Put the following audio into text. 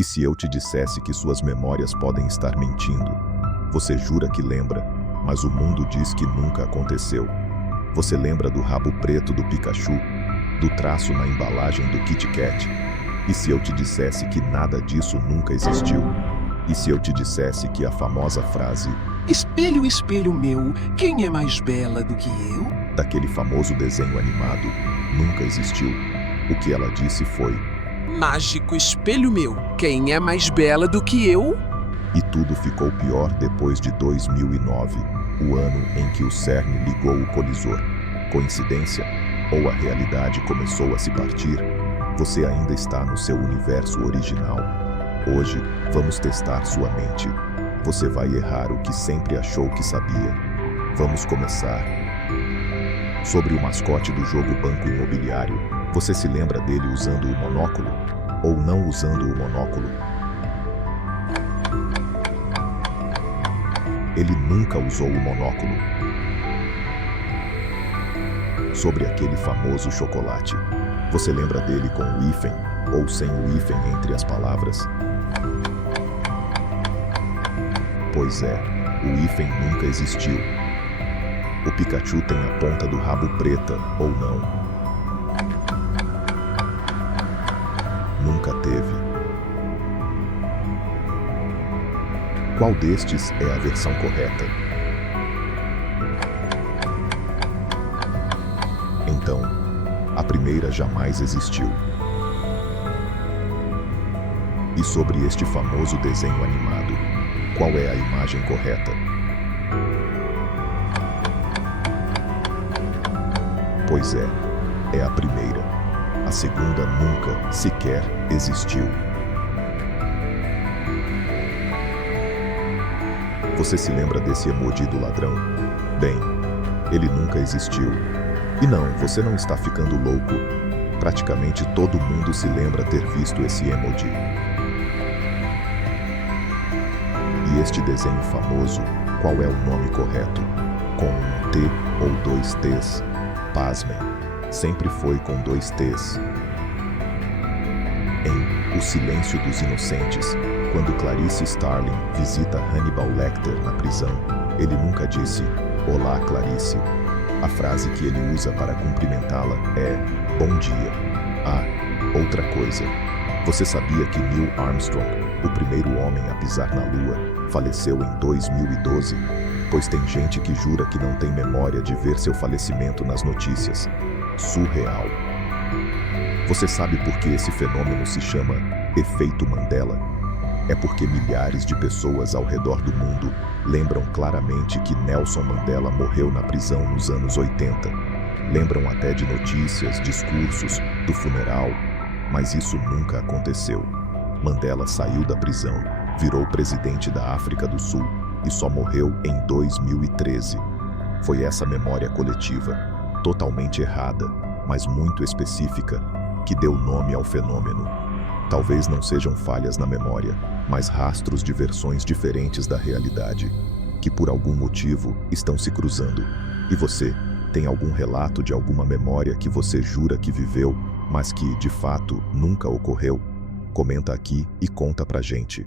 E se eu te dissesse que suas memórias podem estar mentindo? Você jura que lembra, mas o mundo diz que nunca aconteceu. Você lembra do rabo preto do Pikachu, do traço na embalagem do Kit Kat? E se eu te dissesse que nada disso nunca existiu? E se eu te dissesse que a famosa frase Espelho, espelho meu, quem é mais bela do que eu? daquele famoso desenho animado nunca existiu? O que ela disse foi: Mágico espelho meu, quem é mais bela do que eu? e tudo ficou pior depois de 2009, o ano em que o CERN ligou o colisor. Coincidência? Ou a realidade começou a se partir? Você ainda está no seu universo original. Hoje, vamos testar sua mente. Você vai errar o que sempre achou que sabia. Vamos começar. Sobre o mascote do jogo Banco Imobiliário, você se lembra dele usando o monóculo? Ou não usando o monóculo? Ele nunca usou o monóculo. Sobre aquele famoso chocolate, você lembra dele com o hífen ou sem o hífen entre as palavras? Pois é, o hífen nunca existiu. O Pikachu tem a ponta do rabo preta ou não? Nunca teve. Qual destes é a versão correta? Então, a primeira jamais existiu. E sobre este famoso desenho animado, qual é a imagem correta? Pois é a primeira. A segunda nunca sequer existiu. Você se lembra desse emoji do ladrão? Bem, ele nunca existiu. E não, você não está ficando louco. Praticamente todo mundo se lembra ter visto esse emoji. E este desenho famoso, qual é o nome correto? Com um T ou dois T's? Pasmem, sempre foi com dois T's. Em O Silêncio dos Inocentes, quando Clarice Starling visita Hannibal Lecter na prisão, ele nunca disse "Olá, Clarice". A frase que ele usa para cumprimentá-la é "Bom dia". Ah, outra coisa. Você sabia que Neil Armstrong, o primeiro homem a pisar na Lua, faleceu em 2012? Pois tem gente que jura que não tem memória de ver seu falecimento nas notícias. Surreal. Você sabe por que esse fenômeno se chama Efeito Mandela? É porque milhares de pessoas ao redor do mundo lembram claramente que Nelson Mandela morreu na prisão nos anos 80. Lembram até de notícias, discursos, do funeral, mas isso nunca aconteceu. Mandela saiu da prisão, virou presidente da África do Sul e só morreu em 2013. Foi essa memória coletiva, totalmente errada, mas muito específica, que deu nome ao fenômeno. Talvez não sejam falhas na memória, mas rastros de versões diferentes da realidade, que por algum motivo estão se cruzando. E você, tem algum relato de alguma memória que você jura que viveu, mas que, de fato, nunca ocorreu? Comenta aqui e conta pra gente.